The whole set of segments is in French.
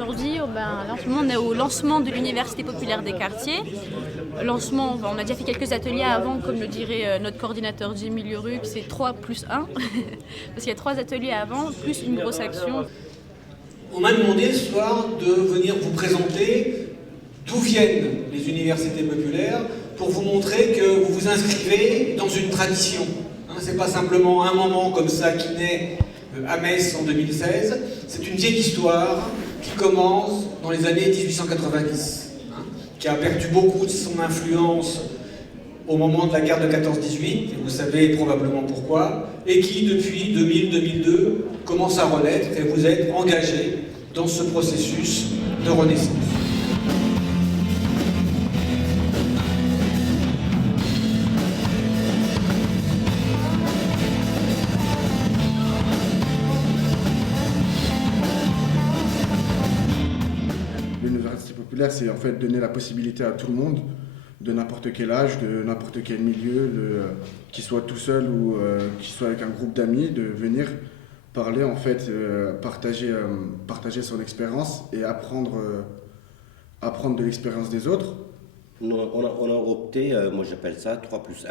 aujourd'hui, là, en ce moment, on est au lancement de l'Université populaire des quartiers. Lancement, on a déjà fait quelques ateliers avant, comme le dirait notre coordinateur Jimmy Leruc, c'est 3 plus 1, parce qu'il y a 3 ateliers avant, plus une grosse action. On m'a demandé ce soir de venir vous présenter d'où viennent les universités populaires pour vous montrer que vous vous inscrivez dans une tradition. C'est pas simplement un moment comme ça qui naît à Metz en 2016, c'est une vieille histoire qui commence dans les années 1890, qui a perdu beaucoup de son influence au moment de la guerre de 14-18, et vous savez probablement pourquoi, et qui depuis 2000-2002 commence à renaître, et vous êtes engagé dans ce processus de renaissance. L'université populaire, c'est en fait donner la possibilité à tout le monde, de n'importe quel âge, de n'importe quel milieu, qu'il soit tout seul ou qu'il soit avec un groupe d'amis, de venir parler, en fait, partager son expérience et apprendre de l'expérience des autres. On a opté, moi j'appelle ça 3 plus 1.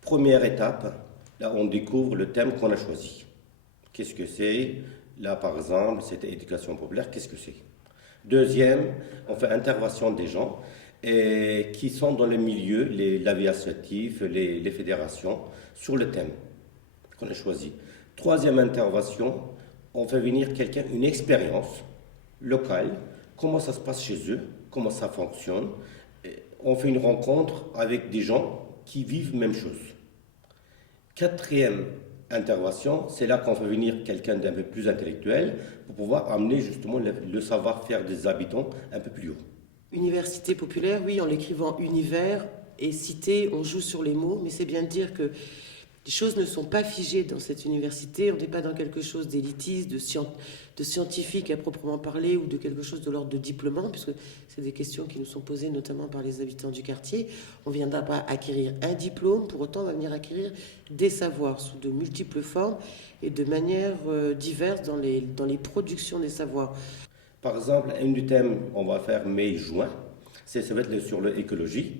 Première étape, là on découvre le thème qu'on a choisi. Qu'est-ce que c'est? Là par exemple, c'était éducation populaire, qu'est-ce que c'est? Deuxième, on fait intervention des gens qui sont dans les milieux, la vie associative, les fédérations, sur le thème qu'on a choisi. Troisième intervention, on fait venir quelqu'un, une expérience locale, comment ça se passe chez eux, comment ça fonctionne. On fait une rencontre avec des gens qui vivent même chose. Quatrième intervention, c'est là qu'on fait venir quelqu'un d'un peu plus intellectuel pour pouvoir amener justement le savoir-faire des habitants un peu plus haut. Université populaire, oui, en l'écrivant univers et cité, on joue sur les mots, mais c'est bien de dire que les choses ne sont pas figées dans cette université, on n'est pas dans quelque chose d'élitiste, de scientifique à proprement parler ou de quelque chose de l'ordre de diplômant, puisque c'est des questions qui nous sont posées notamment par les habitants du quartier. On ne viendra pas acquérir un diplôme, pour autant on va venir acquérir des savoirs sous de multiples formes et de manière diverses dans les productions des savoirs. Par exemple, un des thèmes on va faire mai-juin, ça va être sur l'écologie,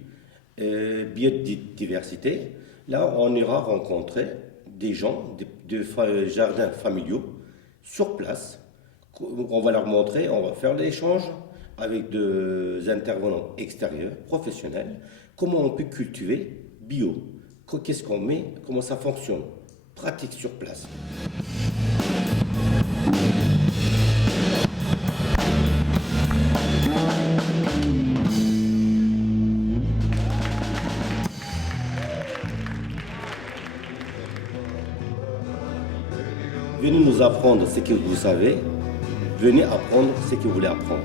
biodiversité. Là, on ira rencontrer des gens de jardins familiaux sur place. On va leur montrer, on va faire l'échange avec des intervenants extérieurs, professionnels, comment on peut cultiver bio, qu'est-ce qu'on met, comment ça fonctionne, pratique sur place. Venez nous apprendre ce que vous savez, venez apprendre ce que vous voulez apprendre.